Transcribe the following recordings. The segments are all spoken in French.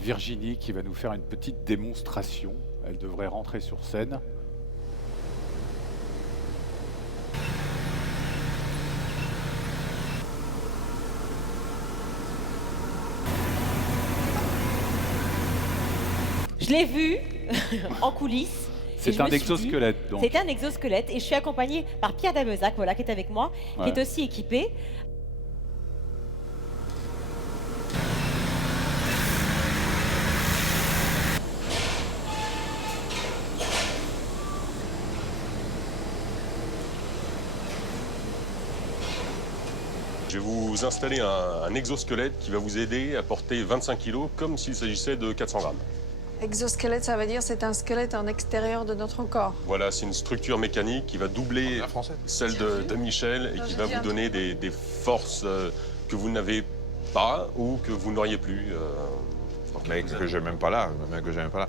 avec Virginie qui va nous faire une petite démonstration. Elle devrait rentrer sur scène. Je l'ai vu en coulisses. C'est un exosquelette, donc. C'est un exosquelette et je suis accompagnée par Pierre Damezac, voilà, qui est avec moi, qui est aussi équipé. Je vais vous installer un exosquelette qui va vous aider à porter 25 kg comme s'il s'agissait de 400 grammes. Exosquelette, ça veut dire c'est un squelette en extérieur de notre corps. Voilà, c'est une structure mécanique qui va doubler celle de Michel et qui va vous donner des forces que vous n'avez pas ou que vous n'auriez plus. Mais que j'ai même pas là, mais que j'ai même pas là.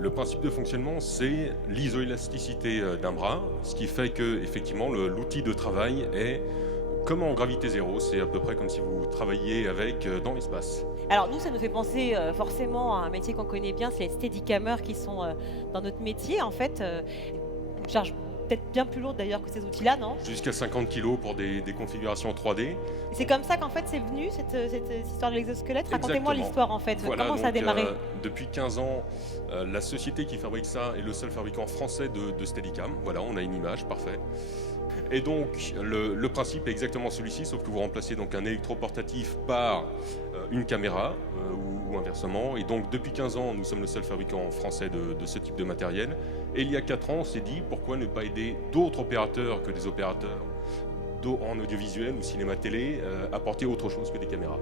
Le principe de fonctionnement, c'est l'isoélasticité d'un bras, ce qui fait que effectivement l'outil de travail est comme en gravité zéro, c'est à peu près comme si vous travailliez avec dans l'espace. Alors nous, ça nous fait penser forcément à un métier qu'on connaît bien, c'est les steadicamers qui sont dans notre métier. En fait, une charge peut-être bien plus lourde d'ailleurs que ces outils-là, non? Jusqu'à 50 kg pour des configurations 3D. Et c'est comme ça qu'en fait c'est venu, cette histoire de l'exosquelette. Racontez-moi l'histoire en fait, Voilà, comment ça a démarré? Depuis 15 ans, la société qui fabrique ça est le seul fabricant français de Steadicam. Voilà, on a une image, parfait. Et donc, le principe est exactement celui-ci, sauf que vous remplacez donc un électroportatif par une caméra ou inversement. Et donc, depuis 15 ans, nous sommes le seul fabricant français de ce type de matériel. Et il y a 4 ans, on s'est dit, pourquoi ne pas aider d'autres opérateurs que des opérateurs en audiovisuel ou cinéma-télé à porter autre chose que des caméras.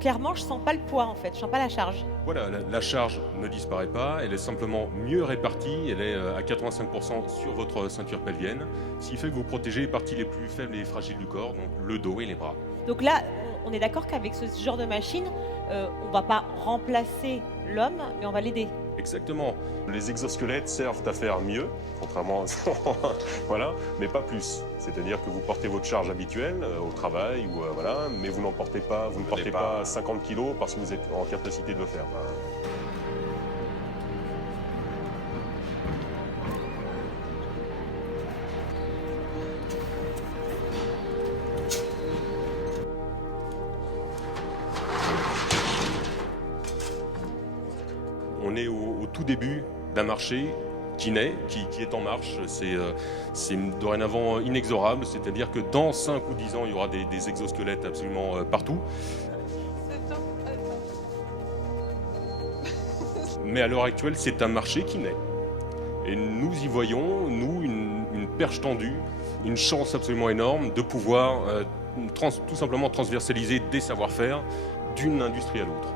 Clairement, je sens pas le poids en fait, je sens pas la charge. Voilà, la charge ne disparaît pas, elle est simplement mieux répartie, elle est à 85% sur votre ceinture pelvienne, ce qui fait que vous protégez les parties les plus faibles et fragiles du corps, donc le dos et les bras. Donc là, on est d'accord qu'avec ce genre de machine, on va pas remplacer l'homme, mais on va l'aider. Exactement. Les exosquelettes servent à faire mieux, contrairement à voilà, mais pas plus. C'est-à-dire que vous portez votre charge habituelle au travail, ou, voilà, mais vous n'en portez pas, vous ne portez pas 50 kg parce que vous êtes en capacité de le faire. On est au tout début d'un marché qui naît, qui est en marche. C'est dorénavant inexorable, c'est-à-dire que dans 5 ou 10 ans, il y aura des exosquelettes absolument partout. Mais à l'heure actuelle, c'est un marché qui naît. Et nous y voyons, nous, une perche tendue, une chance absolument énorme de pouvoir tout simplement transversaliser des savoir-faire d'une industrie à l'autre.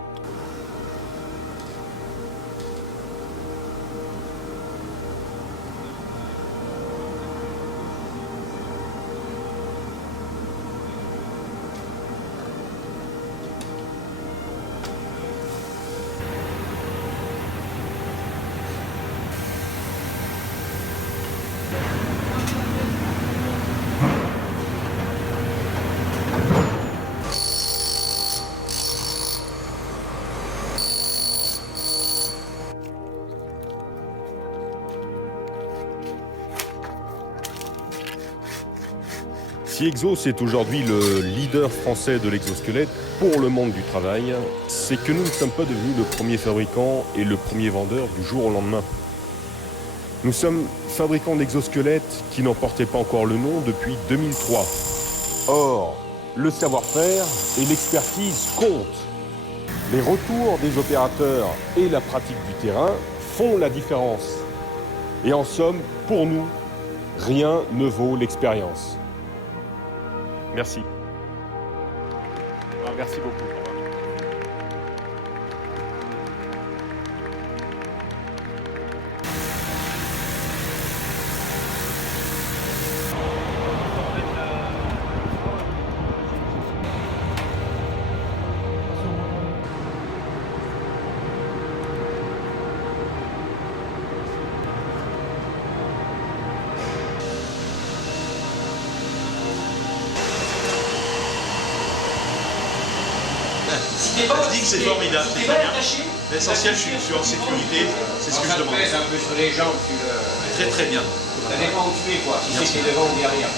Si Exos est aujourd'hui le leader français de l'exosquelette pour le monde du travail, c'est que nous ne sommes pas devenus le premier fabricant et le premier vendeur du jour au lendemain. Nous sommes fabricants d'exosquelettes qui n'en portaient pas encore le nom depuis 2003. Or, le savoir-faire et l'expertise comptent. Les retours des opérateurs et la pratique du terrain font la différence. Et en somme, pour nous, rien ne vaut l'expérience. Merci. Ah, merci beaucoup. Au revoir. Je dis que c'est formidable, c'est très bien. L'essentiel, je suis en sécurité, c'est ce que je demande. Ça pèse un peu sur les jambes, Très très bien. ça dépend où tu es, quoi. Si c'est devant ou derrière.